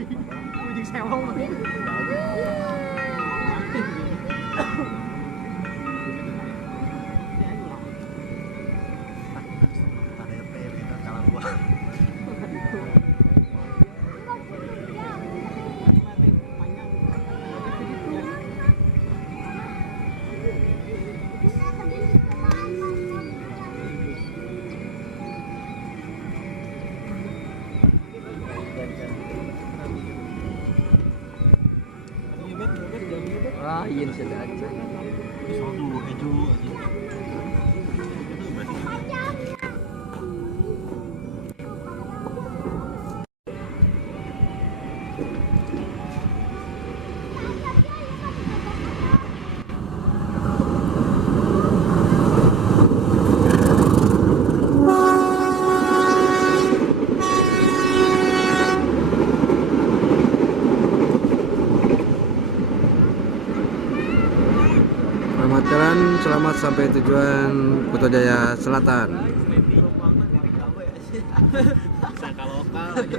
Ujung sewong. Wah, iya sudah aja. Satu hijau aja. Selamat jalan, selamat sampai tujuan Putrajaya Selatan. Sangka lokal aja.